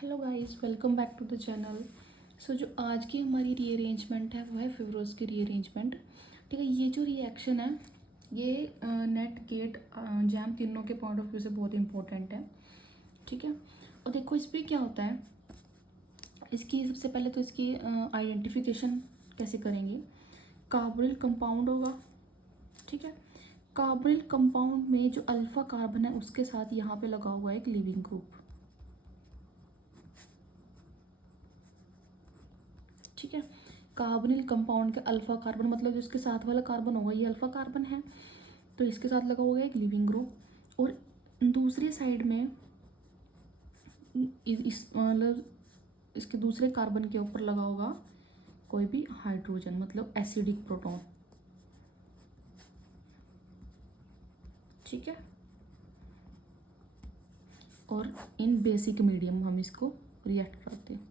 Hello guys, welcome back to the channel. So जो आज की हमारी रीअरेंजमेंट है वो है फिब्रोस की रीअरेंजमेंट। ठीक है, ये जो रिएक्शन है ये नेट गेट जैम तीनों के पॉइंट ऑफ व्यू से बहुत इंपॉर्टेंट है। ठीक है, और देखो इस पर क्या होता है। इसकी सबसे पहले तो इसकी आइडेंटिफिकेशन कैसे करेंगे। कार्बोनिल कंपाउंड होगा। ठीक है, कार्बोनिल कंपाउंड में जो अल्फा कार्बन है उसके साथ यहाँ पे लगा हुआ है एक लिविंग ग्रुप। ठीक है, कार्बोनिल कंपाउंड के अल्फा कार्बन मतलब जो इसके साथ वाला कार्बन होगा ये अल्फा कार्बन है, तो इसके साथ लगा होगा एक लिविंग ग्रुप। और दूसरी साइड में इस मतलब इसके दूसरे कार्बन के ऊपर लगा होगा कोई भी हाइड्रोजन मतलब एसिडिक प्रोटॉन। ठीक है, और इन बेसिक मीडियम हम इसको रिएक्ट कराते हैं।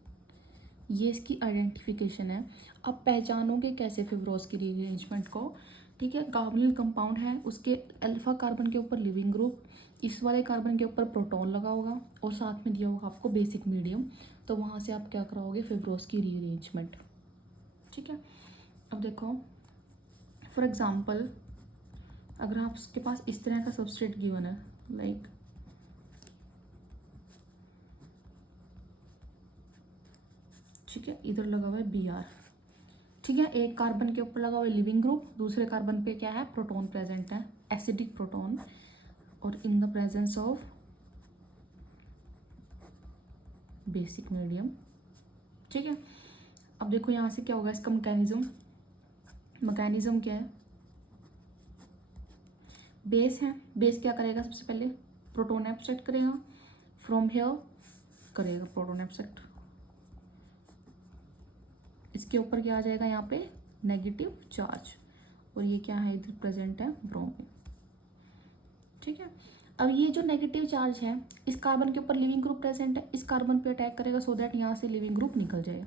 ये इसकी आइडेंटिफिकेशन है। अब पहचानोगे कैसे फिब्रोस की रीअरेंजमेंट को। ठीक है, कार्बोनिल कंपाउंड है, उसके अल्फा कार्बन के ऊपर लिविंग ग्रुप, इस वाले कार्बन के ऊपर प्रोटॉन लगा होगा और साथ में दिया होगा आपको बेसिक मीडियम। तो वहाँ से आप क्या कराओगे, फिब्रोस की रीअरेंजमेंट। ठीक है, अब देखो फॉर एग्जांपल अगर आपके पास इस तरह का सबस्ट्रेट गिवन है, लाइक ठीक है इधर लगा हुआ है Br। ठीक है, एक कार्बन के ऊपर लगा हुआ है लिविंग ग्रुप, दूसरे कार्बन पे क्या है, प्रोटॉन प्रेजेंट है, एसिडिक प्रोटॉन, और in the presence of basic medium. ठीक है, अब देखो यहाँ से क्या होगा इसका मैकेनिज्म क्या है। बेस है, बेस क्या करेगा, सबसे पहले प्रोटोन एब्स्ट्रैक्ट करेगा, फ्रॉम हेयर करेगा प्रोटोन एब्स्ट्रैक्ट, इसके ऊपर क्या आ जाएगा यहाँ पे नेगेटिव चार्ज, और ये क्या है इधर प्रेजेंट है ब्रोमीन। ठीक है, अब ये जो नेगेटिव चार्ज है इस कार्बन के ऊपर लिविंग ग्रुप प्रेजेंट है, इस कार्बन पे अटैक करेगा सो दैट यहाँ से लिविंग ग्रुप निकल जाएगा,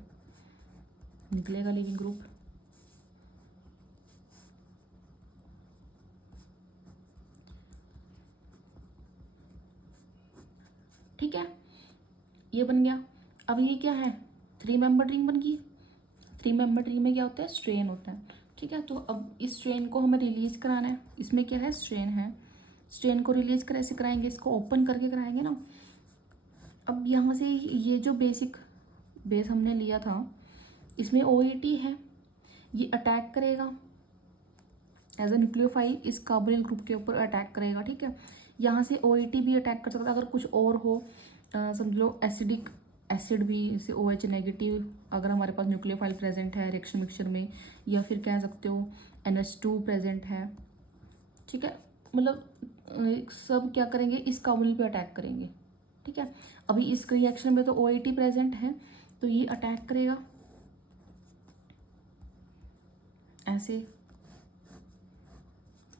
निकलेगा लिविंग ग्रुप। ठीक है, ये बन गया। अब ये क्या है, 3 मेंबर रिंग बन गई। 3 मेंबर रिंग में क्या होता है, स्ट्रेन होता है। ठीक है, तो अब इस स्ट्रेन को हमें रिलीज कराना है, इसमें क्या है स्ट्रेन है, स्ट्रेन को रिलीज कैसे कराएंगे, इसको ओपन करके कराएंगे ना। अब यहाँ से ये जो बेस हमने लिया था इसमें OET है, ये अटैक करेगा एज अ न्यूक्लियोफाइल, इस कार्बोनिल ग्रुप के ऊपर अटैक करेगा। ठीक है, यहाँ से OET भी अटैक कर सकता है अगर कुछ और हो, समझ लो एसिडिक एसिड भी, जैसे OH नेगेटिव अगर हमारे पास न्यूक्लियोफाइल प्रेजेंट है रिएक्शन मिक्सचर में, या फिर कह सकते हो NH2 प्रेजेंट है। ठीक है, मतलब सब क्या करेंगे, इस कार्बोनिल पे अटैक करेंगे। ठीक है, अभी इस रिएक्शन में तो OET प्रेजेंट है तो ये अटैक करेगा ऐसे।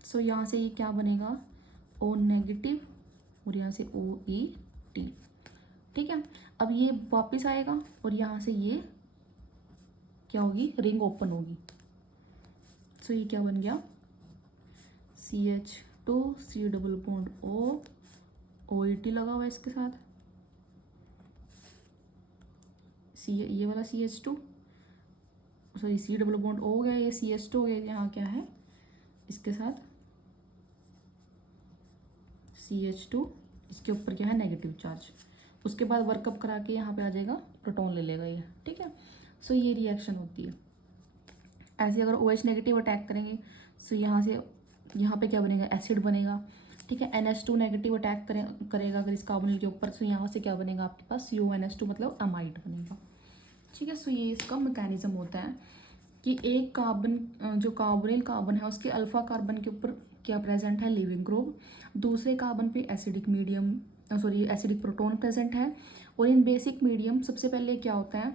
सो यहाँ से ये क्या बनेगा, O नेगेटिव, और यहाँ से OET। ठीक है, अब ये वापस आएगा और यहाँ से ये क्या होगी, रिंग ओपन होगी। सो ये क्या बन गया, CH2 C double bond O, OET लगा हुआ है इसके साथ, ये वाला CH2 sorry C double bond O हो गया, ये CH2 हो गया, यहाँ क्या है इसके साथ CH2, इसके ऊपर क्या है नेगेटिव चार्ज। उसके बाद वर्कअप करा के यहाँ पे आ जाएगा प्रोटॉन ले लेगा ये। ठीक है, सो ये रिएक्शन होती है ऐसे। अगर OH नेगेटिव अटैक करेंगे सो यहाँ से यहाँ पे क्या बनेगा, एसिड बनेगा। ठीक है, NH2 नेगेटिव अटैक करेगा अगर इस कार्बोनिल के ऊपर, सो यहाँ से क्या बनेगा आपके पास CONH2 मतलब अमाइड बनेगा। ठीक है, सो ये इसका मैकेनिज्म होता है कि एक कार्बन जो कार्बोनिल कार्बन है उसके अल्फा कार्बन के ऊपर क्या प्रेजेंट है, लिविंग ग्रुप, दूसरे कार्बन पे acidic medium sorry acidic proton present है, और इन बेसिक मीडियम सबसे पहले क्या होता है,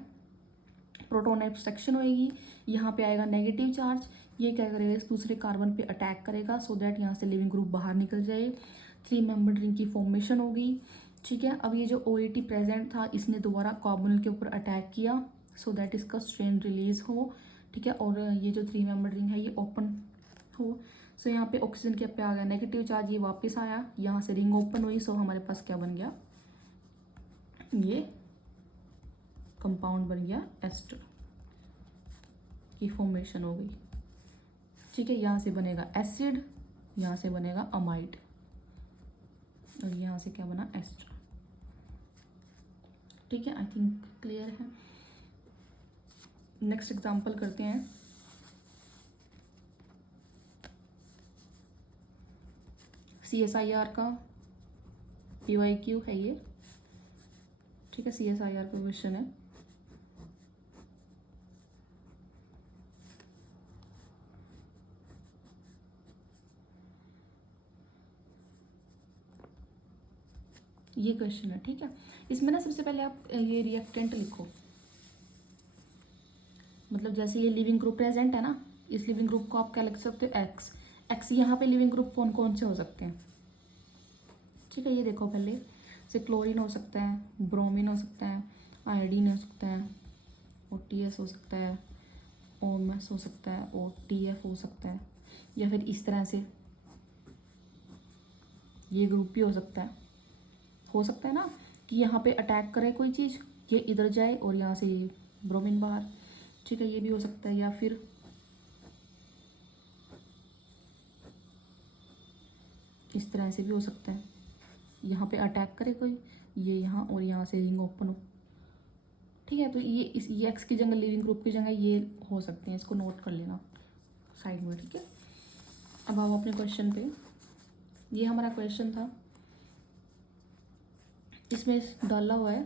प्रोटॉन एब्स्ट्रैक्शन होएगी, यहाँ पे आएगा नेगेटिव चार्ज, ये क्या करेगा इस दूसरे कार्बन पे अटैक करेगा सो दैट यहाँ से लिविंग ग्रुप बाहर निकल जाए, 3 मेंबर रिंग की फॉर्मेशन होगी। ठीक है, अब ये जो OET प्रेजेंट था इसने दोबारा कार्बोनिल के ऊपर अटैक किया सो दैट इसका स्ट्रेन रिलीज हो। ठीक है, और ये जो 3 मेंबर रिंग है ये ओपन हो। सो यहाँ पे ऑक्सीजन के पे आ गया नेगेटिव चार्ज, ये वापस आया, यहाँ से रिंग ओपन हुई, सो हमारे पास क्या बन गया, ये कंपाउंड बन गया एस्टर की फॉर्मेशन हो गई। ठीक है, यहाँ से बनेगा एसिड, यहाँ से बनेगा अमाइड, और यहाँ से क्या बना एस्टर। ठीक है, आई थिंक क्लियर है। नेक्स्ट एग्जांपल करते हैं। CSIR का PYQ है ये। ठीक है, CSIR का क्वेश्चन है। ये क्वेश्चन है। ठीक है, इसमें ना सबसे पहले आप ये रिएक्टेंट लिखो, मतलब जैसे ये लिविंग ग्रुप प्रेजेंट है ना, इस लिविंग ग्रुप को आप क्या लिख सकते हो, एक्स। एक्स यहाँ पे लिविंग ग्रुप कौन कौन से हो सकते हैं। ठीक है, ये देखो पहले से क्लोरीन हो सकता है, ब्रोमीन हो सकता है, आयोडीन हो सकता है, OTS हो सकता है, OMS हो सकता है, OTF हो सकता है, या फिर इस तरह से ये ग्रुप भी हो सकता है ना कि यहाँ पे अटैक करे कोई चीज़, ये इधर जाए और यहाँ से ये ब्रोमीन बाहर। ठीक है, ये भी हो सकता है, या फिर इस तरह से भी हो सकता है, यहाँ पे अटैक करे कोई, ये यहाँ और यहाँ से रिंग ओपन हो। ठीक है, तो ये एक्स की जगह, लिविंग ग्रुप की जगह ये हो सकते हैं, इसको नोट कर लेना साइड में। ठीक है, अब आओ अपने क्वेश्चन पे। ये हमारा क्वेश्चन था, इसमें डाला हुआ है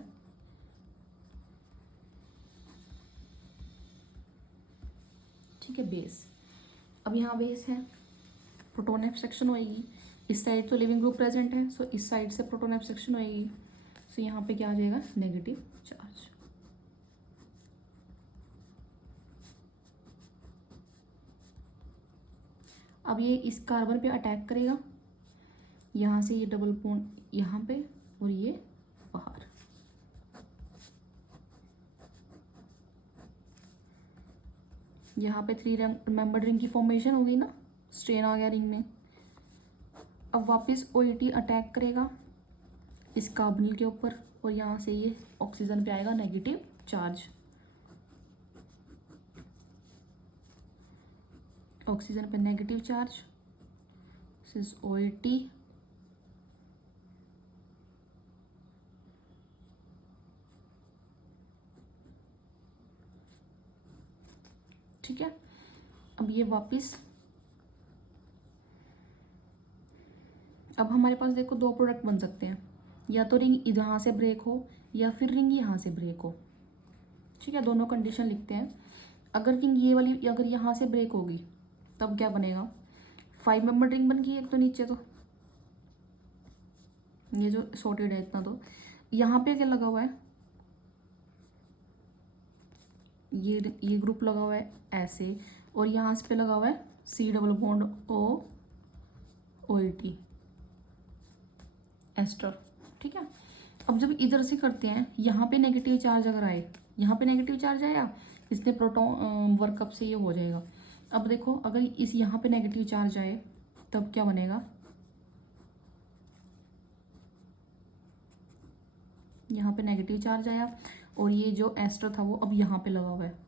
ठीक है बेस। अब यहाँ बेस है, प्रोटोन एब्स्ट्रक्शन होएगी, इस साइड तो लिविंग ग्रुप प्रेजेंट है, सो इस साइड से प्रोटोन एब्स्ट्रक्शन होएगी, सो यहाँ पे क्या आ जाएगा, नेगेटिव चार्ज। अब ये इस कार्बन पे अटैक करेगा, यहाँ से ये डबल बॉन्ड यहाँ पे और ये बाहर। यहाँ पे 3 मेंबर्ड रिंग की फॉर्मेशन हो गई ना, स्ट्रेन आ गया रिंग में। अब वापस OET अटैक करेगा इस कार्बोनिल के ऊपर, और यहाँ से ये ऑक्सीजन पे आएगा नेगेटिव चार्ज। ऑक्सीजन पे negative charge, this is OET। ठीक है, अब ये वापस, अब हमारे पास देखो 2 प्रोडक्ट बन सकते हैं, या तो रिंग यहाँ से ब्रेक हो या फिर रिंग यहाँ से ब्रेक हो। ठीक है, दोनों कंडीशन लिखते हैं। अगर रिंग ये वाली अगर यहाँ से ब्रेक होगी तब क्या बनेगा, 5 मेंबर रिंग बन गई एक तो नीचे, तो ये जो सॉर्टेड है इतना, तो यहाँ पे क्या लगा हुआ है, ये ग्रुप लगा हुआ है ऐसे, और यहाँ पे लगा हुआ है C double bond OET ester. ठीक है, अब जब इधर से करते हैं, यहाँ पे नेगेटिव चार्ज अगर आए, यहाँ पे नेगेटिव चार्ज आया, इसने प्रोटॉन वर्कअप से ये हो जाएगा। अब देखो अगर इस यहाँ पे नेगेटिव चार्ज आए तब क्या बनेगा, यहाँ पे नेगेटिव चार्ज आया और ये जो एस्टर था वो अब यहाँ पे लगा हुआ है।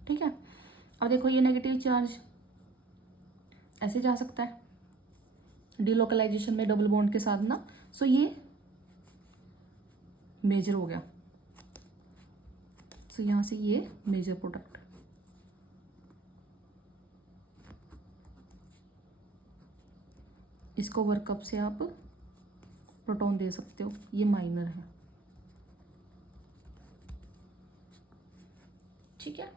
ठीक है, अब देखो ये नेगेटिव चार्ज ऐसे जा सकता है डिलोकलाइजेशन में डबल बॉन्ड के साथ ना, सो ये मेजर हो गया, सो यहाँ से ये मेजर प्रोडक्ट। इसको वर्कअप से आप प्रोटॉन दे सकते हो, ये माइनर है। ठीक है,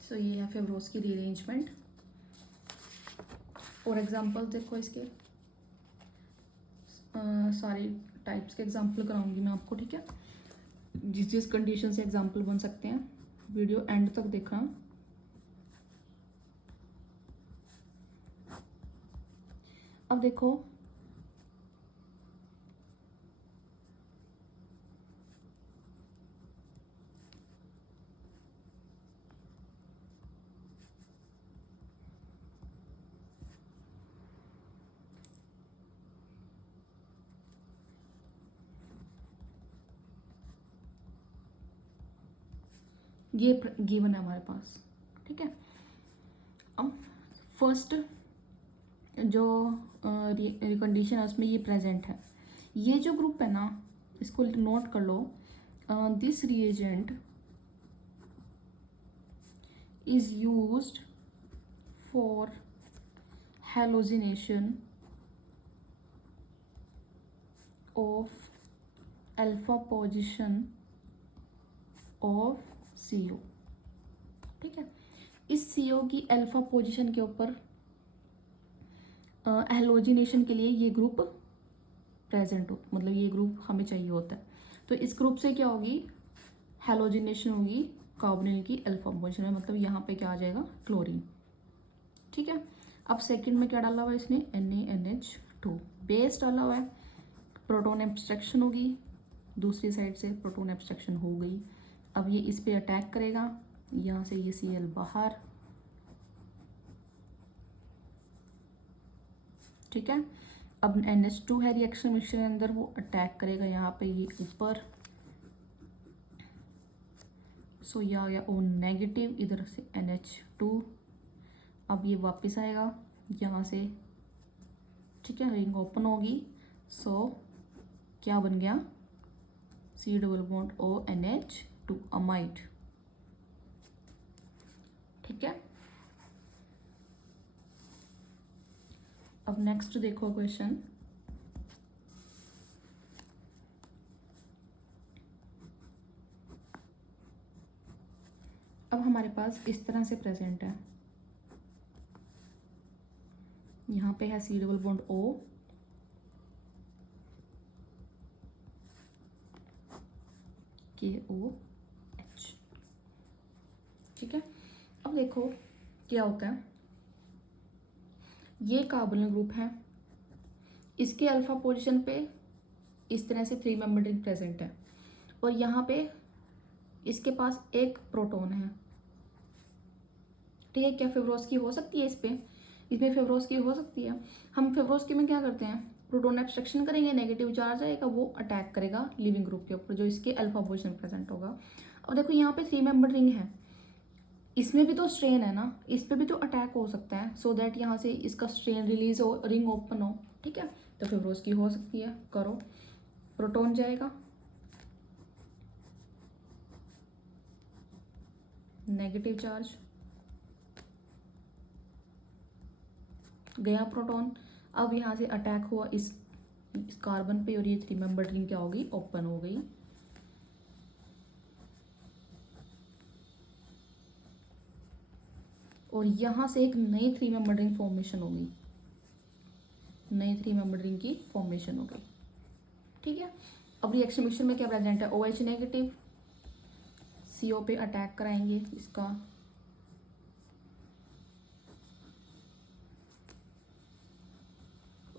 सो ये है फेब्रोस की रीअरेंजमेंट। और एग्जांपल्स देखो इसके, सारे टाइप्स के एग्जांपल कराऊंगी मैं आपको। ठीक है, जिस जिस कंडीशन से एग्जांपल बन सकते हैं, वीडियो एंड तक देखना। अब देखो ये गिवन है हमारे पास, ठीक है। अब फर्स्ट जो कंडीशन है उसमें ये प्रेजेंट है। ये जो ग्रुप है ना, इसको नोट कर लो, this reagent is used for halogenation of alpha position of CO, ठीक है। इस CO की अल्फा पोजीशन के ऊपर हैलोजिनेशन के लिए ये ग्रुप प्रेजेंट हो, मतलब ये ग्रुप हमें चाहिए होता है। तो इस ग्रुप से क्या होगी, हैलोजिनेशन होगी कार्बोनिल की अल्फा पोजीशन में, मतलब यहाँ पे क्या आ जाएगा, क्लोरीन, ठीक है। अब सेकंड में क्या डाला हुआ है इसने, NaNH2 बेस डाला हुआ है, प्रोटॉन एब्स्ट्रैक्शन होगी, दूसरी साइड से प्रोटॉन एब्स्ट्रैक्शन हो गई। अब ये इस पे अटैक करेगा, यहाँ से ये Cl बाहर, ठीक है। अब NH2 है रिएक्शन मिक्सचर के अंदर, वो अटैक करेगा यहाँ पे, ये ऊपर, सो ये आ गया O नेगेटिव, इधर से NH2। अब ये वापस आएगा यहाँ से, ठीक है, रिंग ओपन होगी, सो क्या बन गया, C double bond ONH2 amide, ठीक है। अब नेक्स्ट देखो क्वेश्चन, अब हमारे पास इस तरह से प्रेजेंट है, यहाँ पे है C double bond O, KOH, ठीक है। अब देखो क्या होता है, ये कार्बोनिल ग्रुप है, इसके अल्फा पोजीशन पे इस तरह से 3 मेंबर रिंग प्रेजेंट है, और यहाँ पे इसके पास एक प्रोटॉन है, ठीक है। क्या फेब्रोस्की हो सकती है इस पे, इसमें फेब्रोस्की हो सकती है। हम फेब्रोस्की में क्या करते हैं, प्रोटॉन एब्स्ट्रैक्शन करेंगे, नेगेटिव चार्ज आएगा, वो अटैक करेगा लिविंग ग्रुप के ऊपर जो इसके अल्फा पोजीशन प्रेजेंट होगा। अब देखो यहाँ पे 3 मेंबर रिंग है, इसमें भी तो स्ट्रेन है ना, इस पे भी तो अटैक हो सकता है, सो दैट यहाँ से इसका स्ट्रेन रिलीज हो, रिंग ओपन हो, ठीक है। तो फेब्रोस्की हो सकती है, करो, प्रोटॉन जाएगा, नेगेटिव चार्ज गया प्रोटॉन, अब यहाँ से अटैक हुआ इस कार्बन पे, और ये 3 मेंबर रिंग क्या होगी, ओपन हो गई। और यहाँ से एक नई 3 मेंबर रिंग फॉर्मेशन हो गई, नई 3 मेंबर रिंग की फॉर्मेशन हो गई, ठीक है। अब रिएक्शन मिक्सचर में क्या प्रेजेंट है, OH नेगेटिव, CO पे अटैक कराएंगे इसका,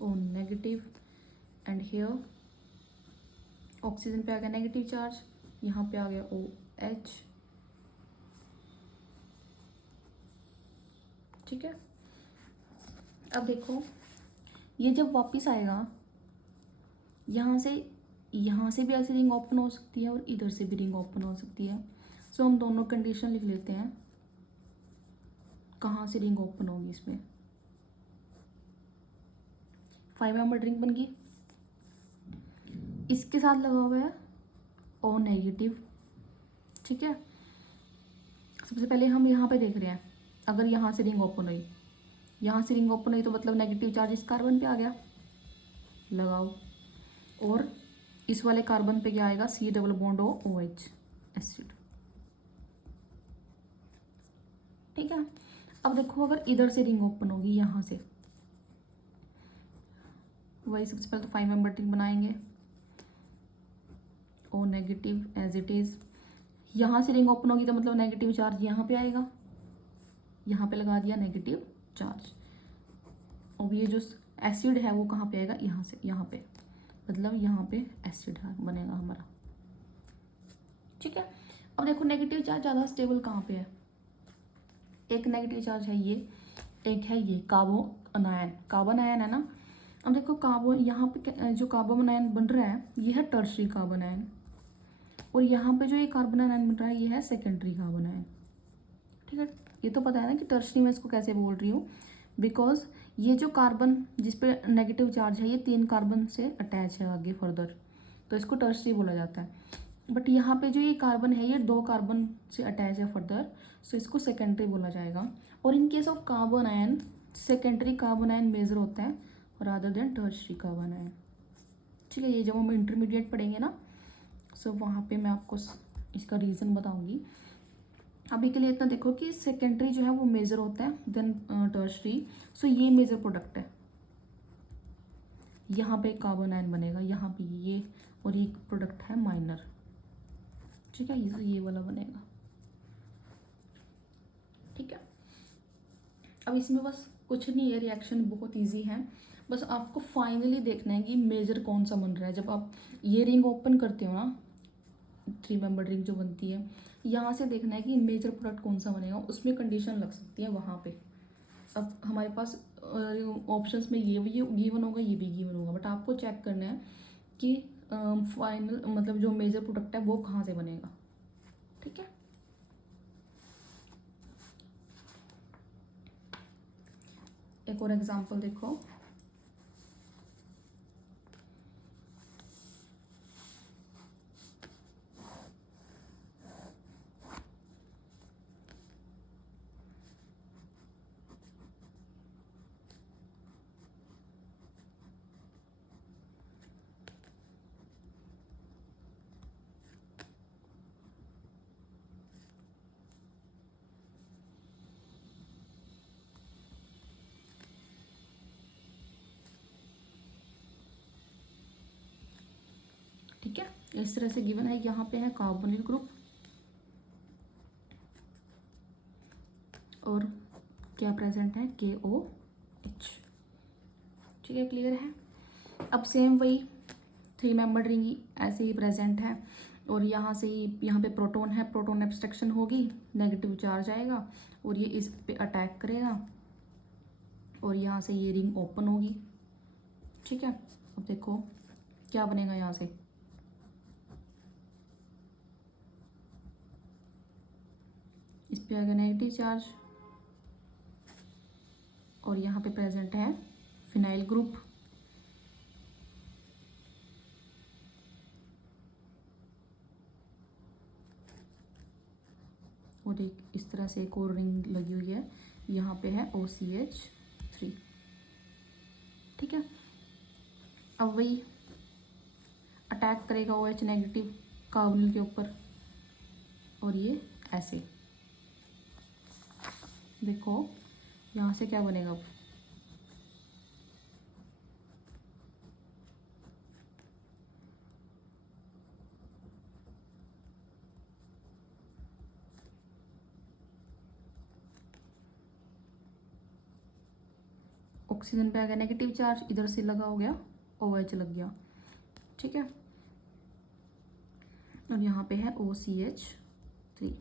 O negative, and here oxygen पे आ गया नेगेटिव चार्ज, यहाँ पे आ गया OH, ठीक है। अब देखो ये जब वापस आएगा, यहाँ से भी ऐसी रिंग ओपन हो सकती है, और इधर से भी रिंग ओपन हो सकती है। सो हम दोनों कंडीशन लिख लेते हैं, कहाँ से रिंग ओपन होगी इसमें, 5 मेंबर रिंग बन गई, इसके साथ लगा हुआ है O नेगेटिव, ठीक है। सबसे पहले हम यहाँ पे देख रहे हैं, अगर यहाँ से रिंग ओपन हुई, यहाँ से रिंग ओपन हुई तो मतलब नेगेटिव चार्ज इस कार्बन पे आ गया, लगाओ, और इस वाले कार्बन पे क्या आएगा, C double bond OH acid, ठीक है। अब देखो अगर इधर से रिंग ओपन होगी, यहाँ से, वही सबसे पहले तो 5 मेंबर रिंग बनाएंगे, O negative as it is, यहाँ से रिंग ओपन होगी तो मतलब नेगेटिव चार्ज यहाँ पे आएगा, यहाँ पे लगा दिया नेगेटिव चार्ज, और ये जो एसिड है वो कहाँ पे आएगा, यहाँ से, यहाँ पे, मतलब यहाँ पे एसिड बनेगा हमारा, ठीक है। अब देखो नेगेटिव चार्ज ज़्यादा स्टेबल कहाँ पे है, एक नेगेटिव चार्ज है ये, एक है ये कार्बन आयन है ना। अब देखो कार्बन यहाँ पे जो कार्बन आयन बन रहा है, ये है टर्शरी कार्बन आयन, और यहाँ पे जो ये कार्बन आयन मिल रहा है ये है सेकेंडरी कार्बन आयन। ठीक है, ये तो पता है ना कि टर्शरी मैं इसको कैसे बोल रही हूँ, बिकॉज ये जो कार्बन जिस पे नेगेटिव चार्ज है ये 3 कार्बन से अटैच है आगे फर्दर, तो इसको टर्शरी बोला जाता है। बट यहाँ पे जो ये कार्बन है ये 2 कार्बन से अटैच है फर्दर, सो इसको सेकेंडरी बोला जाएगा। और in case of carbon ion secondary carbon ion major होता है rather than tertiary carbon ion. ठीक है, ये जब हम इंटरमीडिएट पढ़ेंगे ना, सो वहाँ पे मैं आपको इसका रीज़न बताऊँगी। अभी के लिए इतना देखो कि सेकेंडरी जो है वो मेजर होता है देन टर्शरी। सो ये मेजर प्रोडक्ट है, यहाँ पे कार्बन आयन बनेगा, यहाँ पे ये, और ये प्रोडक्ट है माइनर। ठीक है, ये वाला बनेगा। ठीक है, अब इसमें बस कुछ नहीं है, रिएक्शन बहुत इजी है। बस आपको फाइनली देखना है कि मेजर कौन सा बन रहा है। जब आप ये रिंग ओपन करते हो ना, 3 मेंबर रिंग जो बनती है, यहाँ से देखना है कि मेजर प्रोडक्ट कौन सा बनेगा, उसमें कंडीशन लग सकती है वहाँ पे। अब हमारे पास ऑप्शंस में ये भी गिवन होगा, ये भी गिवन होगा, बट आपको चेक करना है कि फाइनल मतलब जो मेजर प्रोडक्ट है वो कहाँ से बनेगा। ठीक है, एक और एग्जांपल देखो। ठीक है, इस तरह से गिवन है। यहाँ पे है कार्बोनिल ग्रुप और क्या प्रेजेंट है, KOH। ठीक है, क्लियर है। अब सेम वही 3 मेंबर रिंग ऐसे ही प्रेजेंट है, और यहाँ से ही यहाँ पे प्रोटॉन है, प्रोटॉन एब्स्ट्रक्शन होगी, नेगेटिव चार्ज आएगा और ये इस पे अटैक करेगा, और यहाँ से ये रिंग ओपन होगी। ठीक है, अब देखो क्या बनेगा यहाँ से, इस पे आएगा नेगेटिव चार्ज, और यहाँ पे प्रेजेंट है फिनाइल ग्रुप, और एक इस तरह से एक और रिंग लगी हुई है, यहाँ पे है OCH3। ठीक है, अब वही अटैक करेगा OH नेगेटिव कार्बोनिल के ऊपर, और ये ऐसे देखो यहाँ से क्या बनेगा। अब ऑक्सीजन पे आ गया नेगेटिव चार्ज, इधर से लगा हो गया OH लग गया। ठीक है, और यहाँ पे है OCH3।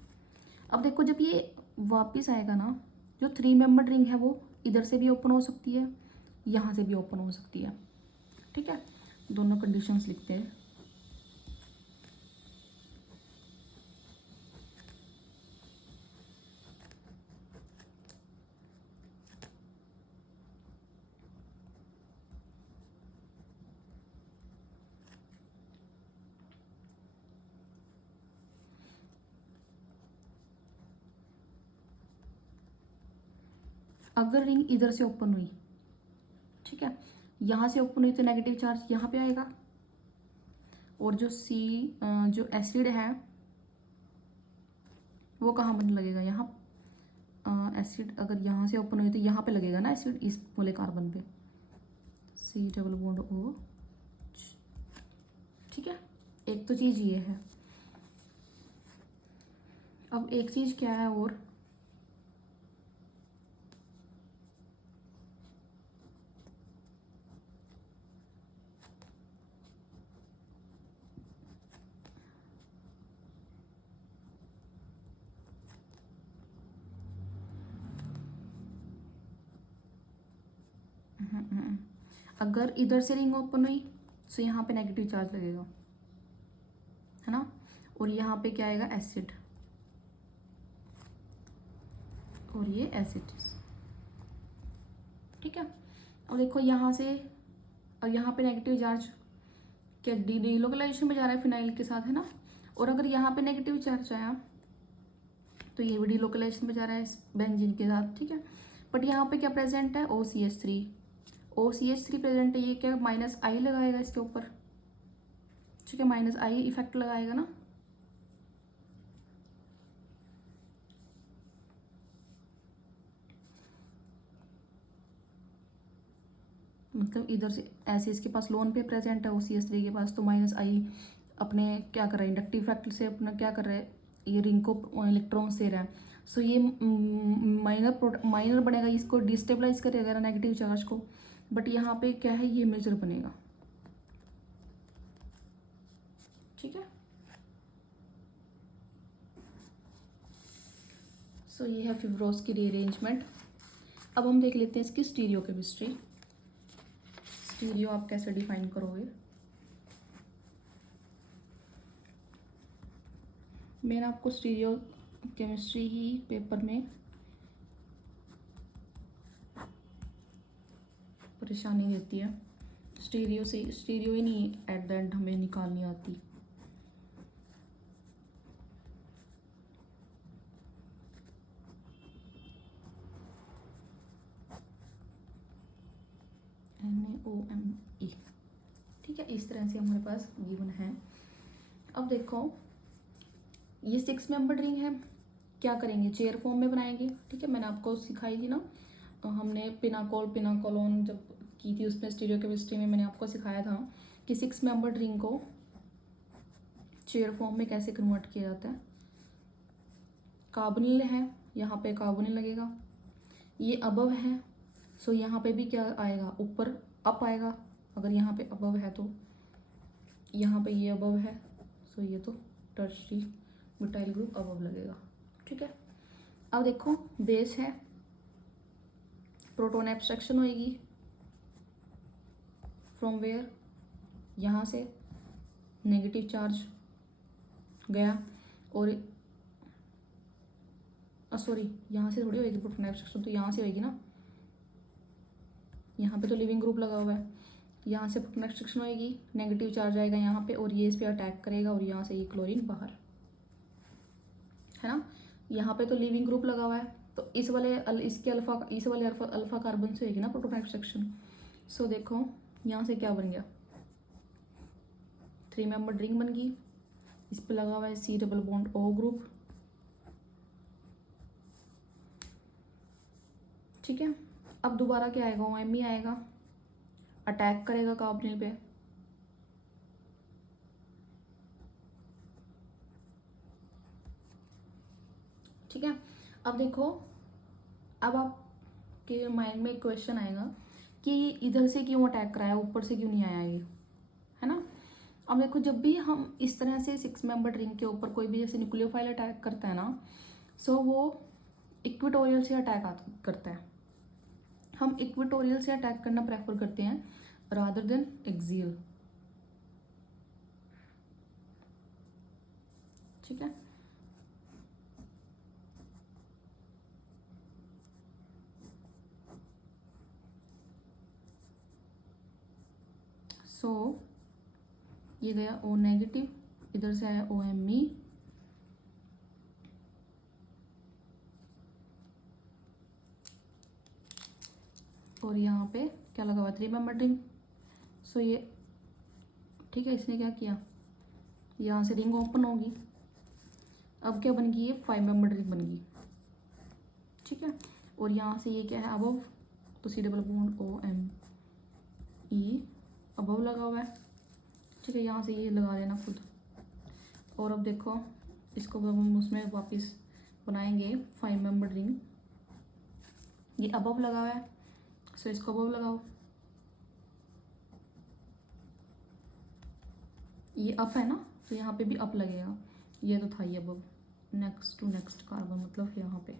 अब देखो जब ये वापस आएगा ना, जो 3 मेंबर रिंग है वो इधर से भी ओपन हो सकती है, यहाँ से भी ओपन हो सकती है। ठीक है, दोनों कंडीशंस लिखते हैं। अगर रिंग इधर से ओपन हुई, ठीक है, यहाँ से ओपन हुई तो नेगेटिव चार्ज यहाँ पे आएगा, और जो जो एसिड है वो कहाँ बन लगेगा, यहाँ। एसिड अगर यहाँ से ओपन हुई तो यहाँ पे लगेगा ना एसिड, इस वाले कार्बन पे, C डबल बॉन्ड O। ठीक है, एक तो चीज़ ये है। अब एक चीज़ क्या है और, अगर इधर से रिंग ओपन हुई तो यहाँ पे नेगेटिव चार्ज लगेगा, है ना, और यहाँ पे क्या आएगा, एसिड, और ये एसिड, ठीक है। और देखो यहाँ से, और यहाँ पे नेगेटिव चार्ज क्या डीलोकलाइजेशन में जा रहा है फिनाइल के साथ, है ना। और अगर यहाँ पे नेगेटिव चार्ज आया तो ये भी डीलोकलाइजेशन में जा रहा है बेंजीन के साथ, ठीक है। बट यहाँ पे क्या प्रेजेंट है, OCH3, OCH3 प्रेजेंट है, ये क्या -I लगाएगा इसके ऊपर, ठीक है, -I इफेक्ट लगाएगा ना। मतलब इधर से ऐसे इसके पास लोन पे प्रेजेंट है OCH3 के पास, तो -I अपने क्या कर रहा है, इंडक्टिव इफेक्ट से अपना क्या कर रहा है, ये रिंग को इलेक्ट्रॉन्स दे रहा है। सो ये माइनर बनेगा, इसको डिस्टेबलाइज करेगा नेगेटिव चार्ज को। बट यहाँ पे क्या है, ये मेजर बनेगा, ठीक है। सो ये है फिब्रोस की रीअरेंजमेंट। अब हम देख लेते हैं इसकी स्टीरियो केमिस्ट्री। स्टीरियो आप कैसे डिफाइन करोगे। मैंने आपको स्टीरियो केमिस्ट्री ही पेपर में परेशानी देती है, स्टीरियो से, स्टीरियो ही नहीं एट द एंड हमें निकालनी आती। NaOMe, ठीक है, इस तरह से हमारे पास गिवन है। अब देखो ये 6 मेंबर रिंग है, क्या करेंगे, चेयर फॉर्म में बनाएंगे, ठीक है। मैंने आपको सिखाई थी ना, हमने पिनाकोलोन जब की थी उसमें स्टीरियो केमिस्ट्री में मैंने आपको सिखाया था कि 6 मेंबर रिंग को चेयर फॉर्म में कैसे कन्वर्ट किया जाता है। कार्बोनिल है, यहाँ पे कार्बोनिल लगेगा, ये अबव है, सो यहाँ पे भी क्या आएगा, ऊपर अप आएगा। अगर यहाँ पे अबव है तो यहाँ पे ये अबव है, सो ये तो टर्शरी मिटाइल ग्रुप अबव लगेगा, ठीक है। अब देखो बेस है, प्रोटोन एब्स्ट्रैक्शन होएगी फ्रॉम वेयर, यहाँ से नेगेटिव चार्ज गया, और सॉरी यहाँ से थोड़ी होएगी प्रोटोन एब्स्ट्रैक्शन, तो यहाँ से होएगी ना, यहाँ पे तो लिविंग ग्रुप लगा हुआ है, यहाँ से प्रोटोन एब्स्ट्रैक्शन होएगी, नेगेटिव चार्ज आएगा यहाँ पे, और ये इस पे अटैक करेगा, और यहाँ से ये क्लोरीन बाहर, है ना। यहाँ पे तो लिविंग ग्रुप लगा हुआ है, तो इस वाले अल्फा कार्बन से होगी ना प्रोटोन एब्स्ट्रैक्शन। सो देखो यहाँ से क्या बन गया, 3 मेंबर रिंग बन गई, इस पे लगा हुआ है C double bond O group, ठीक है। अब दोबारा क्या आएगा, OMe आएगा, अटैक करेगा कार्बोनिल पे, ठीक है। अब देखो, अब आपके माइंड में एक क्वेश्चन आएगा कि इधर से क्यों अटैक कराया, ऊपर से क्यों नहीं आया ये, है ना। अब देखो जब भी हम इस तरह से 6 मेंबर रिंग के ऊपर कोई भी जैसे न्यूक्लियोफाइल अटैक करता है ना, सो वो इक्वेटोरियल से अटैक करता है। हम इक्वेटोरियल से अटैक करना प्रेफर करते हैं रादर देन एक्सियल, ठीक है। सो ये गया O नेगेटिव, इधर से आया OMe, और यहाँ पे क्या लगा हुआ, 3 मेंबर रिंग। सो ये ठीक है, इसने क्या किया, यहाँ से रिंग ओपन होगी, अब क्या बन गई, ये 5 मेंबर रिंग बन गई, ठीक है। और यहाँ से ये क्या है, अबव, तो C double bond OMe above लगा हुआ है, ठीक है। यहाँ से ये लगा देना खुद, और अब देखो इसको हम उसमें वापस बनाएंगे 5 मेंबर रिंग, ये अबव लगा हुआ है, सो इसको अबव लगाओ, ये अप है ना, तो यहाँ पे भी अप लगेगा, ये तो था ये above, next to next carbon मतलब यहाँ पे,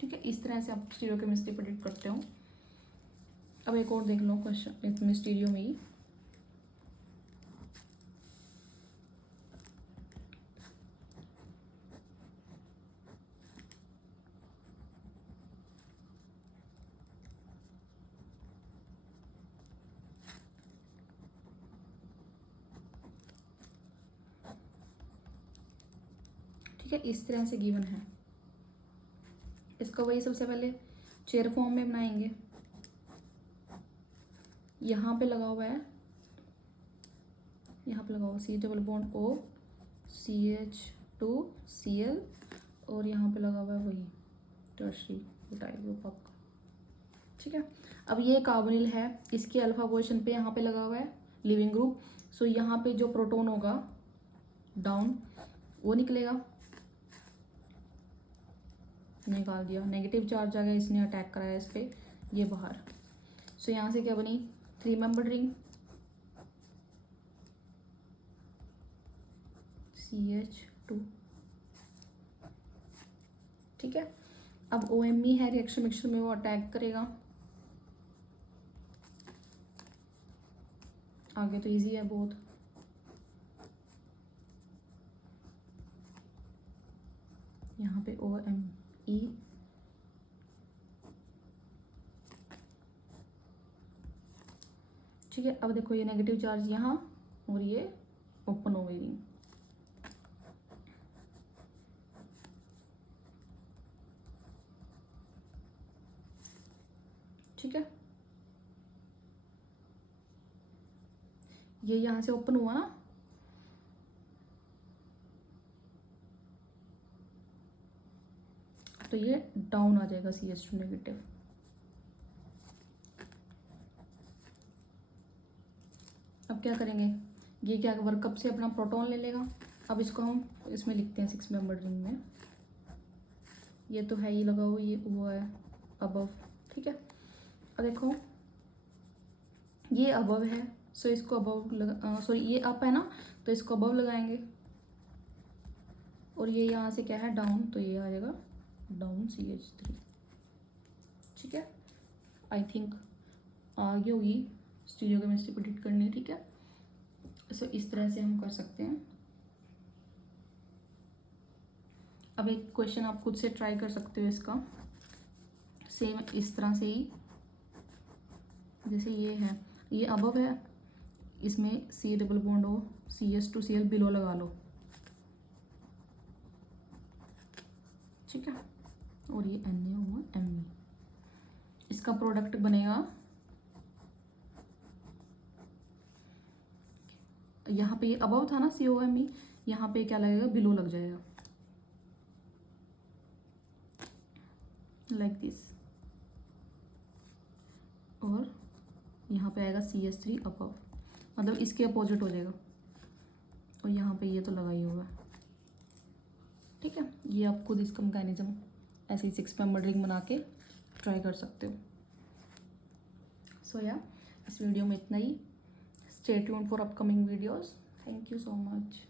ठीक है। इस तरह से आप स्टीरियो केमिस्ट्री प्रेडिक्ट करते हो। अब एक और देख लो क्वेश्चन इसमें स्टीरियो में ही, है, इस तरह से गिवन है। इसका वही सबसे पहले चेयर फॉर्म में बनाएंगे। यहाँ पे लगा हुआ है, यहाँ पे लगा हुआ C double bond O CH2Cl और यहाँ पे लगा हुआ है वही टर्शरी बुटाइल ग्रुप आपका। ठीक है, अब ये कार्बोनिल है, इसके अल्फा पोजीशन पे यहाँ पे लगा हुआ है लिविंग ग्रुप। सो यहाँ पे जो प्रोटॉन होगा डाउन वो निकलेगा, निकाल दिया, नेगेटिव चार्ज आ गया, इसने अटैक कराया इस पर, ये बाहर। सो यहाँ से क्या बनी 3 मेंबर्ड रिंग CH2। ठीक है, अब OMe है रिएक्शन मिक्सचर में, वो अटैक करेगा। आगे तो इजी है बहुत। यहाँ पे OMe ठीक है। अब देखो ये नेगेटिव चार्ज यहाँ और ये ओपन हो गई रिंग। ठीक है, ये यहाँ से ओपन हुआ ना, तो ये डाउन आ जाएगा CH2 नेगेटिव। अब क्या करेंगे, ये क्या वर्कअप से अपना प्रोटॉन ले लेगा। अब इसको हम इसमें लिखते हैं 6 मेंबर्ड रिंग में। ये तो है ही लगा हुआ, ये वो है अबव। ठीक है, अब देखो ये अबव है, सो इसको अबव लगा, सॉरी ये अप है ना, तो इसको अबव लगाएंगे। और ये यहाँ से क्या है डाउन, तो ये आ जाएगा डाउन CH3। ठीक है, आई थिंक आगे होगी स्टीरियो केमिस्ट्री प्रिडिक्ट करनी। ठीक है, सो इस तरह से हम कर सकते हैं। अब एक क्वेश्चन आप खुद से ट्राई कर सकते हो इसका, सेम इस तरह से ही, जैसे ये है, ये अबव है, इसमें C डबल बॉन्ड हो CH2Cl बिलो लगा लो। ठीक है, और ये Na हुआ Me, इसका प्रोडक्ट बनेगा, यहाँ पे ये अबव था ना COMe, यहाँ पे क्या लगेगा बिलो लग जाएगा, लाइक दिस। और यहाँ पे आएगा CH3 अबव, मतलब इसके अपोजिट हो जाएगा। और यहाँ पे ये तो लगा ही होगा। ठीक है, ये आप खुद इसका मैकेनिज्म ऐसे ही 6 मेंबर रिंग बना के ट्राई कर सकते हो। सो या इस वीडियो में इतना ही। Stay tuned for upcoming videos. Thank you so much.